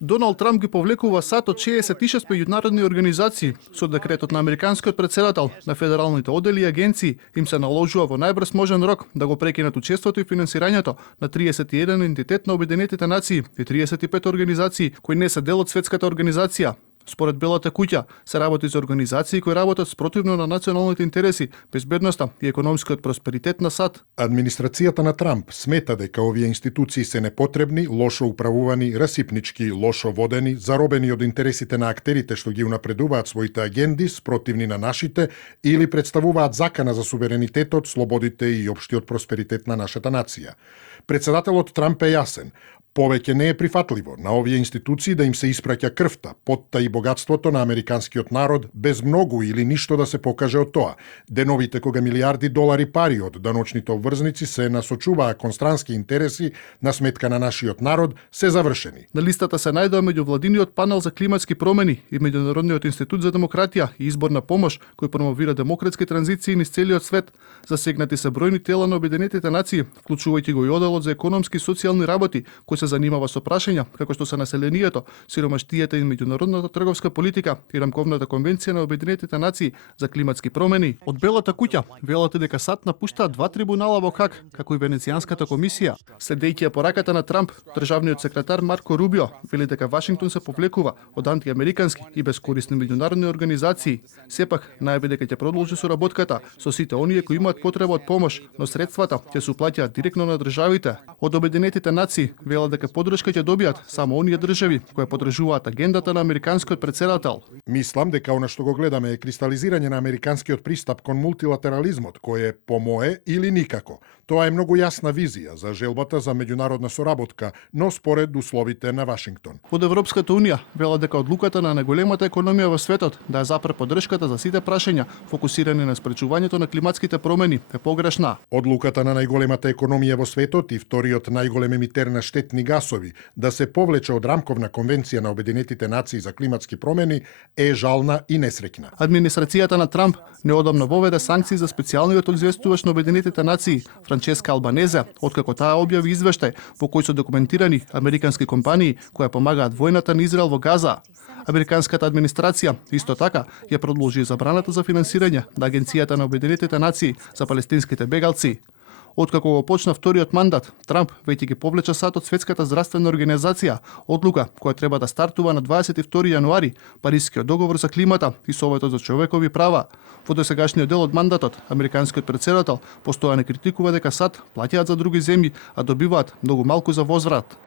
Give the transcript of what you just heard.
Доналд Трамп ги повлекува САД од 66 меѓународни организации. Со декретот на американскиот претседател на федералните одели и агенции им се наложува во најбрз можен рок да го прекинат учеството и финансирањето на 31 ентитет на Обединетите нации и 35 организации кои не се дел од светската организација. Според Белата куќа се работи за организации кои работат спротивно на националните интереси, безбедноста и економскиот просперитет на САД. Администрацијата на Трамп смета дека овие институции се непотребни, лошо управувани, расипнички, лошо водени, заробени од интересите на актерите што ги унапредуваат своите агенди спротивни на нашите или представуваат закана за суверенитетот, слободите и општиот просперитет на нашата нација. Председателот Трамп е јасен. Повеќе не е прифатливо на овие институции да им се испраќа крвта, потта и богатството на американскиот народ без многу или ништо да се покаже од тоа. Деновите кога милиарди долари пари од даночните обврзници се насочуваа кон странски интереси на сметка на нашиот народ се завршени. На листата се најдува меѓувладиниот панел за климатски промени и Меѓународниот институт за демократија и изборна помош кој промовира демократски транзиции низ целиот свет. Засегнати се бројни тела на Обединетите нации, вклучувајќи го и одделот за економски и социјални работи, кој се занимава со прашања како што се населението, сиромаштијата и меѓународната трговска политика и рамковната конвенција на Обединетите нации за климатски промени. Од Белата куќа велат дека САД напушта 2 трибунала во Хаг, како и Венецијанската комисија. Следејќи ја пораката на Трамп, државниот секретар Марко Рубио вели дека Вашингтон се повлекува од антиамерикански и безкорисни меѓународни организации. Сепак најави дека ќе продолжи соработката со сите оние кои имаат потреба од помош, но средствата ќе се уплаќаат директно на државите. Од Обединетите нации велат дека подршка ќе добијат само оние држави кои подржуваат агендата на американскиот претседател. Мислам дека она што го гледаме е кристализирање на американскиот пристап кон мултилатерализмот, кој е по мое или никако. Тоа е многу јасна визија за желбата за меѓународна соработка, но според условите на Вашингтон. Од Европската унија велат дека одлуката на најголемата економија во светот да ја запре поддршката за сите прашања фокусирани на спречувањето на климатските промени е погрешна. Одлуката на најголемата економија во светот и вториот најголем емитер на штетни гасови да се повлече од рамковна конвенција на Обединетите нации за климатски промени е жална и несреќна. Администрацијата на Трамп неодамна воведе санкции за специјалниот известуваш на Обединетите нации Франческа Албанезе, откако таа објави извештај во кој се документирани американски компании кои помагаат војната на Израел во Газа. Американската администрација исто така ја продолжи забраната за финансирање на Агенцијата на Обединетите нации за палестинските бегалци. Откако го почна вториот мандат, Трамп веќе ги повлече САД од Светската здравствена организација, одлука која треба да стартува на 22 јануари, Парискиот договор за климата и Советот за човекови права. Во досегашниот дел од мандатот, американскиот претседател постојано критикува дека САД плаќаат за други земји, а добиваат многу малку за возврат.